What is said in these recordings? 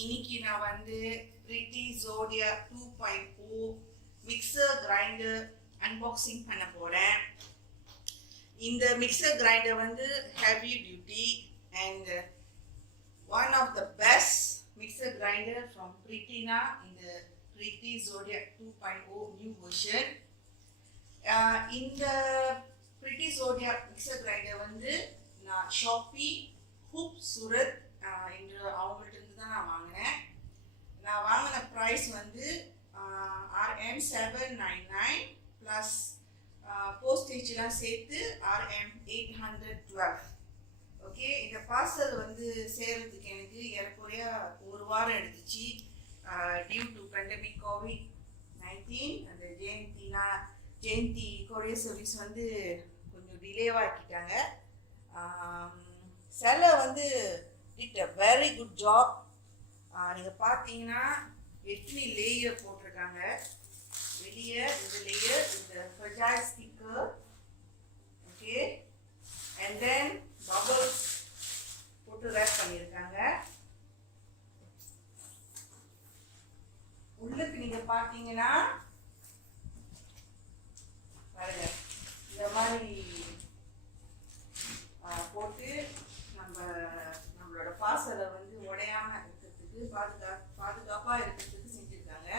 இன்னைக்கு நான் வந்து Preethi Zodiac 2.0 mixer grinder unboxing பண்ண போறேன். இந்த மிக்சர் கிரைண்டர் வந்து heavy duty and one of the best mixer grinder from Preethi இந்த Preethi Zodiac 2.0 new version. இந்த Preethi Zodiac mixer grinder வந்து நான் ஷாப்பி ஹூப் சூரத் என்று அவங்கள்ட்ட இருந்து தான் நான் வாங்கினேன். நான் வாங்கின ப்ரைஸ் வந்து RM 799 ப்ளஸ் போஸ்டேஜ்லாம் சேர்த்து RM 812. ஓகே, இந்த பார்சல் வந்து சேர்றதுக்கு எனக்கு ஏறக்குறைய ஒரு வாரம் எடுத்துச்சு. டியூ டு பேண்டமிக் COVID-19 அந்த ஜெயந்தி கொரியர் சர்வீஸ் வந்து கொஞ்சம் டிலேவாக ஆக்கிட்டாங்க. செல்லர் வந்து did a very good job. நீங்கள் பார்த்தீங்கன்னா எத்தனை லேயர் போட்டிருக்காங்க. வெளியே இந்த லேயர் இந்த fragile sticker, okay, and then bubbles போட்டு ரேப் பண்ணியிருக்காங்க. உள்ளுக்கு நீங்கள் பார்த்தீங்கன்னா பாருங்க, இந்த மாதிரி போட்டு நம்மளோட பார்சலை வந்து உடையாம இருக்கிறதுக்கு பாதுகாப்பாக இருக்கிறதுக்கு செஞ்சுருக்காங்க.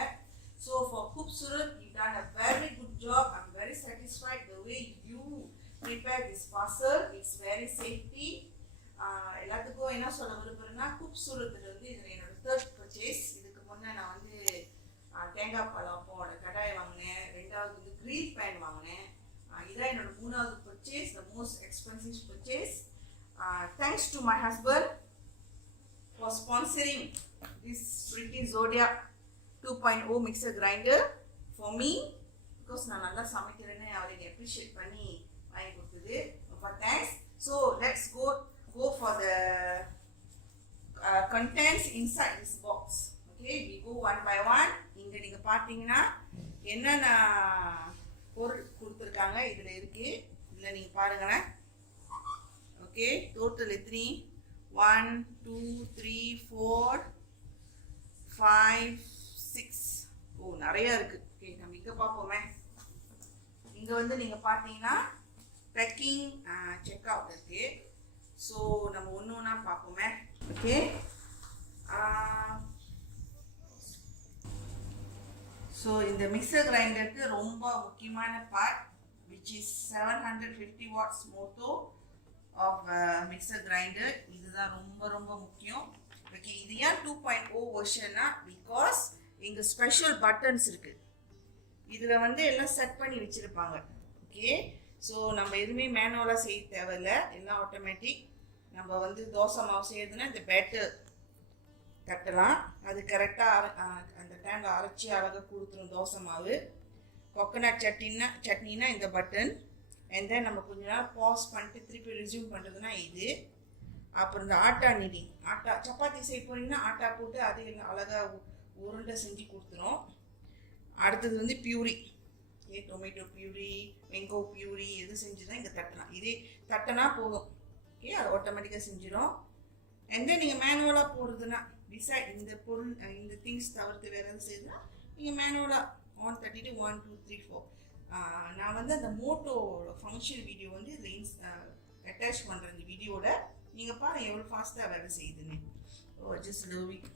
So for Khoobsurat, you done a very good job. I'm very satisfied the way you prepare this parcel. It's very safety. எல்லாத்துக்கும் என்ன சொல்ல விரும்புகிறேன்னா, Khoobsurat வந்து இதில் என்னோட தேர்ட் பர்ச்சேஸ். இதுக்கு முன்னே நான் வந்து தேங்காய் பழப்போட கடாய் வாங்கினேன். ரெண்டாவது வந்து கிரில் பேன் வாங்கினேன். இதான் என்னோட மூணாவது purchase, the most expensive purchase. Thanks to my husband for sponsoring this Preethi Zodiac 2.0 mixer grinder for me, because நான் நல்லா சமைக்கிறேன்னு அவரை அப்ரிஷியேட் பண்ணி வாங்கி கொடுத்தது. ரொம்ப thanks. So let's go for the contents inside this box. Okay, we go one by one. இங்கே நீங்கள் பார்த்தீங்கன்னா என்னென்ன பொருள் கொடுத்துருக்காங்க இதில் இருக்குது. இதில் நீங்கள் பாருங்களேன். ஓகே, டோட்டல் எத்தனை? 1 2 3 4 5 6. ஓ, நிறையா இருக்குது. ஓகே, நம்ம இங்கே பார்ப்போமே. இங்கே வந்து நீங்கள் பார்த்தீங்கன்னா பேக்கிங் செக் அவுட் இருக்குது. ஸோ நம்ம ஒன்று ஒன்றா பார்ப்போமே. ஓகே, ஸோ இந்த மிக்சர் கிரைண்டருக்கு ரொம்ப முக்கியமான part which is 750 watts motor of mixer grinder. இதுதான் ரொம்ப ரொம்ப முக்கியம். ஓகே, இது ஏன் 2.0 வெர்ஷன்னா, பிகாஸ் இங்கே ஸ்பெஷல் பட்டன்ஸ் இருக்குது. இதில் வந்து எல்லாம் செட் பண்ணி வச்சுருப்பாங்க. ஓகே, ஸோ நம்ம எதுவுமே மேனுவலாக செய்ய தேவையில்லை, எல்லாம் ஆட்டோமேட்டிக். நம்ம வந்து தோசை மாவு செய்யறதுன்னா இந்த பேட்டர் தட்டலாம், அது கரெக்டாக அந்த டைமில் அரைச்சி அழகாக கொடுத்துரும் தோசை மாவு. கொக்கனட் சட்னினா இந்த பட்டன். அண்ட் தென் நம்ம கொஞ்ச நேரம் பாஸ் பண்ணிட்டு திருப்பி ரெஸ்யூம் பண்ணுறதுனா இது. அப்புறம் இந்த ஆட்டா நீடிங், சப்பாத்தி செய்ய போனீங்கன்னா ஆட்டா போட்டு அது அழகாக உருண்டை செஞ்சு கொடுத்துரும். அடுத்தது வந்து பியூரி, டொமேட்டோ பியூரி, வெங்கோ பியூரி, எது செஞ்சுதான் இங்கே தட்டலாம். இதே தட்டினா போதும். ஓகே, அது ஆட்டோமேட்டிக்காக செஞ்சிடும். அண்ட் தென் நீங்கள் மேனுவலாக போடுறதுன்னா டிசைட் இந்த பொருள் இந்த திங்ஸ் தவிர்த்து வேறு எதாவது செய்யுதுன்னா நீங்கள் மேனுவலாக ஆன் தட்டிட்டு 1 2 3 4. நான் வந்து அந்த மோட்டோட ஃபங்க்ஷன் வீடியோ வந்து இதில் அட்டாச் பண்ணுறேன். இந்த வீடியோட நீங்கள் பாருங்கள் எவ்வளோ ஃபாஸ்ட்டாக வேலை செய்யுதுன்னு. Oh, just love it.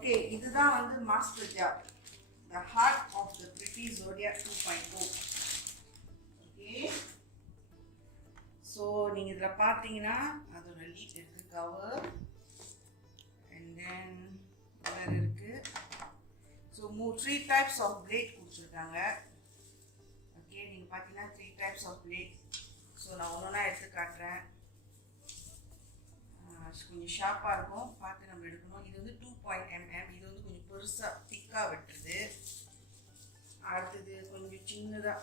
Okay, இதுதான் வந்து master jar, the heart of the Preethi Zodiac 2.0. Okay, so நீங்கள் இதில் பார்த்தீங்கன்னா அதோட லீட் இருக்குது, கவர், அண்ட் தென் வேறு இருக்குது. ஸோ 3 types of blade கொடுத்துருக்காங்க. ஓகே, நீங்கள் பார்த்தீங்கன்னா 3 types of blade. ஸோ நான் ஒன்றா எடுத்து காட்டுறேன். கொஞ்சம் ஷார்ப்பாக இருக்கும், பார்த்து நம்ம எடுக்கணும். இது வந்து 2.mm, இது வந்து கொஞ்சம் பெருசாக திக்காக வெட்டுறது. அடுத்தது கொஞ்சம் சின்னதாக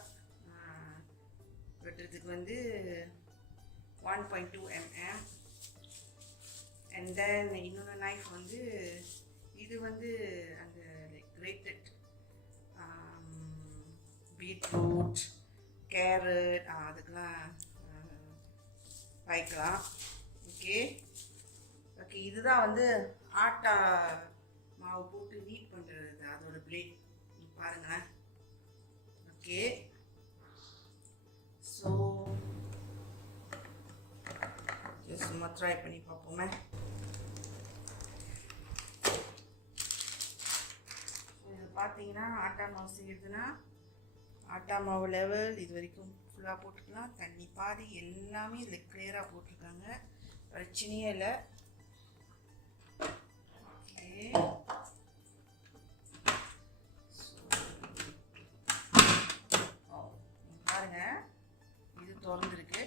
வெட்டுறதுக்கு வந்து 1.2mm. அண்ட் தென் இன்னொன்று நைஃப் வந்து இது வந்து அந்த லைக் கிரேட்டட் பீட்ரூட், கேரட் அதுக்கெல்லாம் வைக்கலாம். ஓகே ஓகே, இதுதான் வந்து ஆட்டா மாவு போட்டு நீட் பண்ணுறது, அதோட பிளேட் பாருங்களேன். ஓகே, ஸோ சும்மா ட்ரை பண்ணி பார்ப்போமே. இது பார்த்தீங்கன்னா ஆட்டா மாவு செய்யறதுன்னா ஆட்டா மாவு லெவல் இது வரைக்கும் ஃபுல்லாக போட்டுக்கலாம். தண்ணி பாதி எல்லாமே இதில் கிளியராக போட்டிருக்காங்க, பிரச்சனையே இல்லை. பாருங்க, இது திறந்துருக்கு,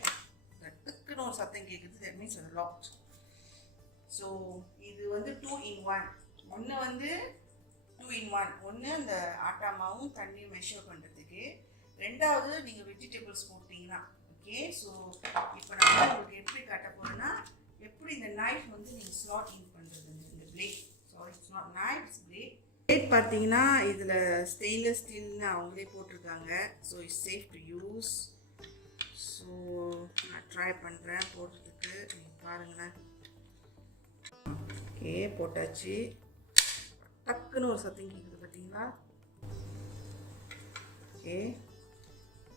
டக்குன்னு ஒரு சத்தம் கேட்குது, தட் மீன்ஸ் அது லாக்ட். ஸோ இது வந்து 2 in 1. ஒன்று வந்து 2 in 1, ஒன்று அந்த ஆட்டா மாவும் தண்ணியும் மெஷர் பண்ணுறதுக்கு, ரெண்டாவது நீங்கள் வெஜிடபிள்ஸ் போட்டிங்கன்னா. ஓகே, ஸோ இப்போ நான் உங்களுக்கு எப்படி காட்ட போகிறேன்னா எப்படி இந்த நைஃப் வந்து நீங்கள் ஸ்லாட் இன் பண்ணுறது. இந்த blade, sorry it's not knife, it's blade. Blade பார்த்தீங்கன்னா இதில் ஸ்டெயின்லெஸ் ஸ்டீல்னு அவங்களே போட்டிருக்காங்க. So it's safe to use. So நான் ட்ரை பண்ணுறேன் போடுறதுக்கு, நீங்கள் பாருங்களேன். ஓகே, போட்டாச்சு. டக்குன்னு ஒரு சத்தம் கேட்குது பார்த்தீங்களா. Okay,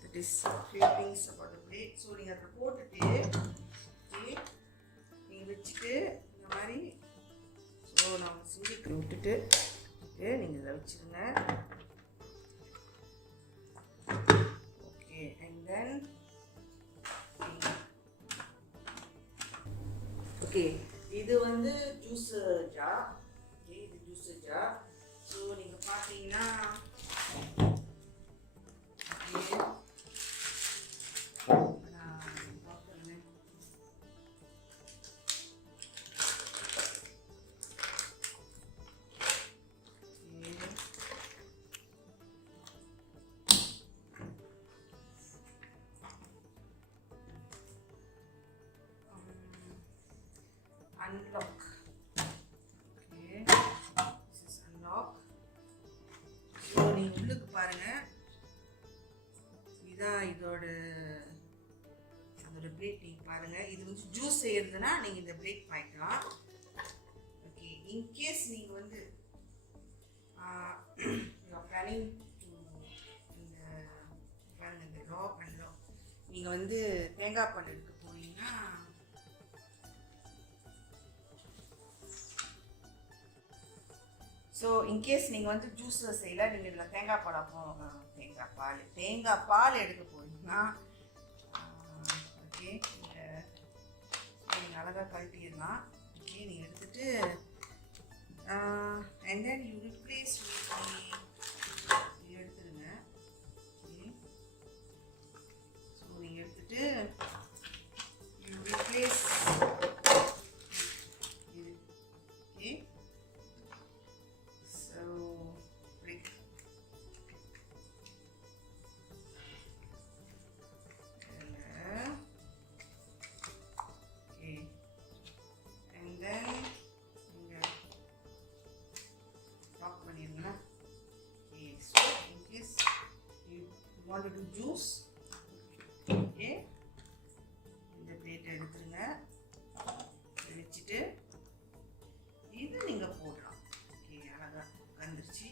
that is few things about the plate. So நீங்கள் அதை போட்டுட்டு ஓகே நீங்கள் வச்சுட்டு இந்த மாதிரி, ஸோ நான் சிங்கிக்கு விட்டுட்டு ஓகே நீங்கள் இதை வச்சுருங்க. ஓகே, அண்ட் தென் ஓகே இது வந்து ஜூஸ் ஜார். ஓகே, இது ஜூஸ் ஜார். ஸோ நீங்கள் பார்த்தீங்கன்னா okay unlock. Okay, this is unlock. So நீங்க உள்ளுக்கு பாருங்க, இதான் இதோட பிளேட். நீங்க பாருங்க, இது வந்து ஜூஸ் செய்யறதுன்னா நீங்க இந்த பிளேட் பாய்க்கலாம். ஓகே, இன்கேஸ் நீங்க வந்து you are planning to இந்த பாருங்க இந்த லாக் அண்ட் லாக், நீங்க வந்து தேங்காய் பால் எடுக்க போனீங்கன்னா ஸோ இன்கேஸ் நீங்கள் வந்து ஜூஸில் செய்யல, நீங்கள் இதில் தேங்காய் பால் எடுக்க போகிறீங்கன்னா ஓகே நீங்கள் அழகாக கழட்டிடலாம். ஓகே, நீங்கள் எடுத்துகிட்டு அண்ட் தென் யூ ரிப்ளேஸ் எடுத்துருங்க. ஓகே, ஸோ நீங்கள் எடுத்துகிட்டு யூ ரிப்ளேஸ் இது. Okay, want to do juice. Okay, இந்த பிளேட் எடுத்துருங்க, வச்சுட்டு இது நீங்க போடலாம். ஓகே, அழகா வந்துருச்சு.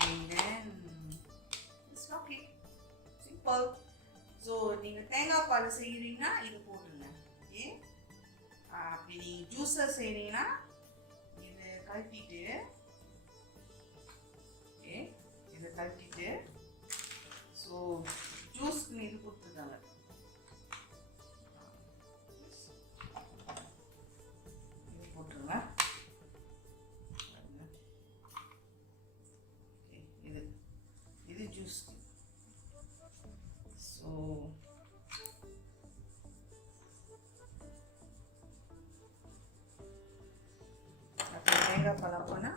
and then it's okay, simple. So நீங்கள் தேங்காய் பால் செய்கிறீங்கன்னா இது போட்டுருங்க. ஓகே, அப்படி நீங்கள் ஜூஸை செய்கிறீங்கன்னா இது கழட்டிட்டு ஓகே இதை கழட்டிட்டு ஸோ ஜூஸ்க்கு இது கொடுத்துருக்காங்க. இது போட்டுருங்க. இது ஜூஸ்க்கு. ஸோ தேங்காய் பால் அப்போனா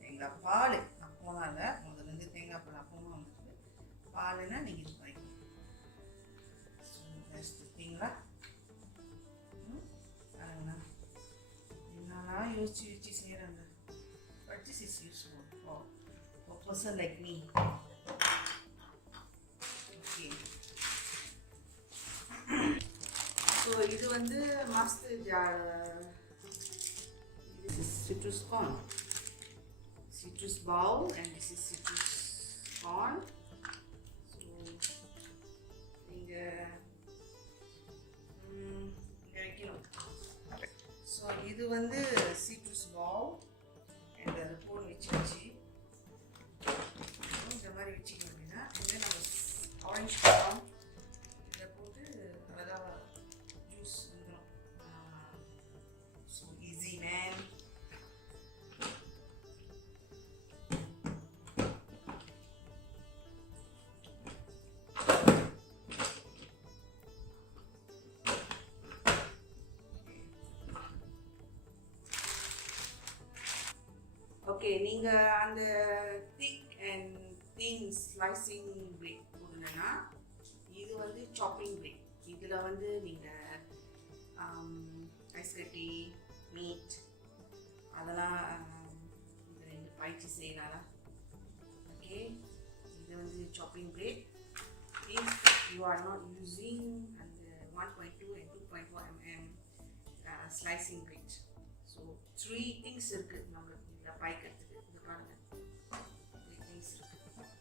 தேங்காய் பால் அப்போலாம் இல்லை, முதல்லேருந்து தேங்காய் பால் அப்போமா வந்துட்டு பாலுன்னா நீங்கள் இது பண்ணிக்கணும். பார்த்தீங்களா பாருங்கண்ணா, என்னன்னா யோசிச்சு செய்கிறாங்க. But this is useful for a person like me. Okay. So இது வந்து master jar. This is citrus corn, citrus bowl, and this is citrus corn. So இங்க வைக்கணும். ஸோ இது வந்து citrus bowl, and அது போன் வச்சு இந்த மாதிரி வச்சுக்கணும். அப்படின்னா இதில் நம்ம ஆரஞ்சு பழம் இதை போட்டு அழகாக ஜூஸ் வந்துடும். So easy man. ஓகே, நீங்கள் அந்த thick and thin slicing blade போடணுன்னா இது வந்து சாப்பிங் பிளேட். இதில் வந்து நீங்கள் ஐஸ் கட்டி, மீட் அதெல்லாம் இந்த ரெண்டு பயிற்சி செய்யலாம். ஓகே, இது வந்து chopping blade. If you are not using அந்த 1.2 and 2.4 mm slicing blade. So 3 things இருக்குது நம்மளுக்கு இதில் பாய்க்கிறதுக்கு. இது பாருங்கள், 3 things இருக்குது.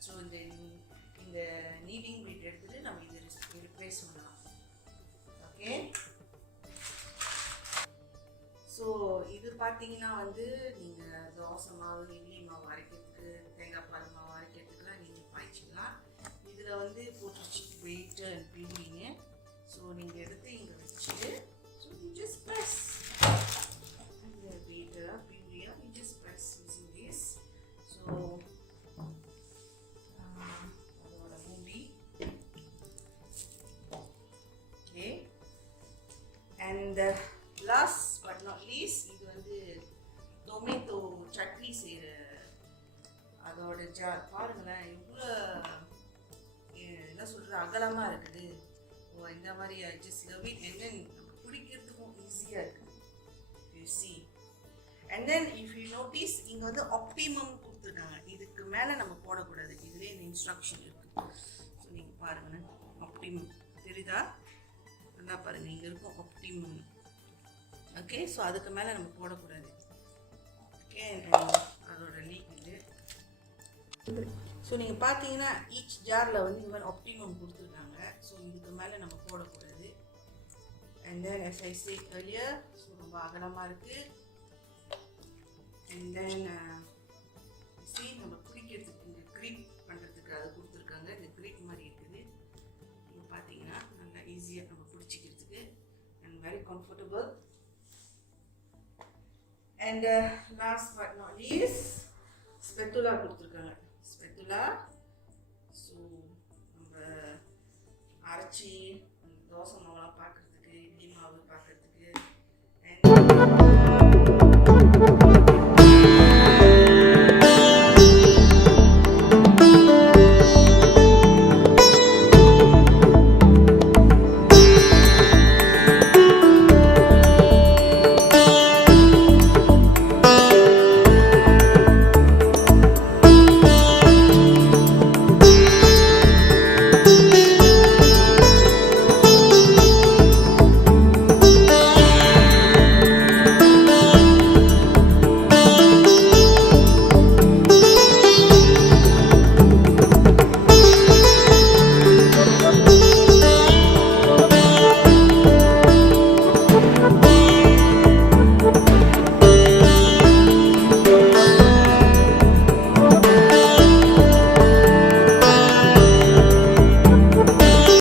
ஸோ இந்த நீடிங் பிளேட் எடுத்துகிட்டு நம்ம இதை ரிப்ளேஸ் பண்ணலாம். ஓகே, ஸோ இது பார்த்தீங்கன்னா வந்து நீங்கள் தோசை மாவு, இட்லி மாவு அரைக்கிறதுக்கு, தேங்காய் பால் மாவு அரைக்கிறதுக்குலாம் நீங்கள் பாய்ச்சிக்கலாம். இதில் வந்து போட்டுருச்சு வெயிட்டு அண்ட் பியூரிங்க. ஸோ நீங்கள் எடுத்து இங்கே வச்சுட்டு ஸோ யூ ஜஸ்ட் ப்ரெஸ் அந்த வெயிட்டை bureau you just press using this. So அதோட மூடி. Okay, and last but not least இது வந்து டொமேட்டோ சட்னி செய்கிற அதோட ஜார். பாருங்களேன் எவ்வளோ என்ன சொல்கிறது அகலமாக இருக்குது. ஓ இந்த மாதிரி just love it. And then நம்ம குடிக்கிறதுக்கும் ஈஸியாக இருக்குது. You see and then if you notice இங்கே வந்து ஆப்டிமம் கொடுத்துருக்காங்க. இதுக்கு மேலே நம்ம போடக்கூடாது. இதுலேயே இந்த இன்ஸ்ட்ரக்ஷன் இருக்குது. ஸோ நீங்கள் பாருங்கள் ஆப்டிமம் தெரியுதா? நல்லா பாருங்கள், இங்கே இருக்கும் ஆப்டிமம். ஓகே, ஸோ அதுக்கு மேலே நம்ம போடக்கூடாது. ஓகே, அதோட லீக் இது. ஸோ நீங்கள் பார்த்தீங்கன்னா ஈச் ஜாரில் வந்து இந்த மாதிரி ஆப்டிமம் கொடுத்துருக்காங்க. ஸோ இதுக்கு மேலே நம்ம போடக்கூடாது. And then as I said earlier, so ரொம்ப அகலமாக இருக்குது. அண்ட் தென் see நம்ம பிடிக்கிறதுக்கு இந்த க்ரீப் பண்ணுறதுக்கு அது கொடுத்துருக்காங்க. இந்த க்ரீப் மாதிரி இருக்குது. நீங்கள் பார்த்தீங்கன்னா நல்லா ஈஸியாக நம்ம பிடிச்சிக்கிறதுக்கு and very comfortable. And last but not least spatula கொடுத்துருக்காங்க. ஸ்பெட்டுலா ஸோ நம்ம அரைச்சி தோசை மாவுலாம் பார்க்குறது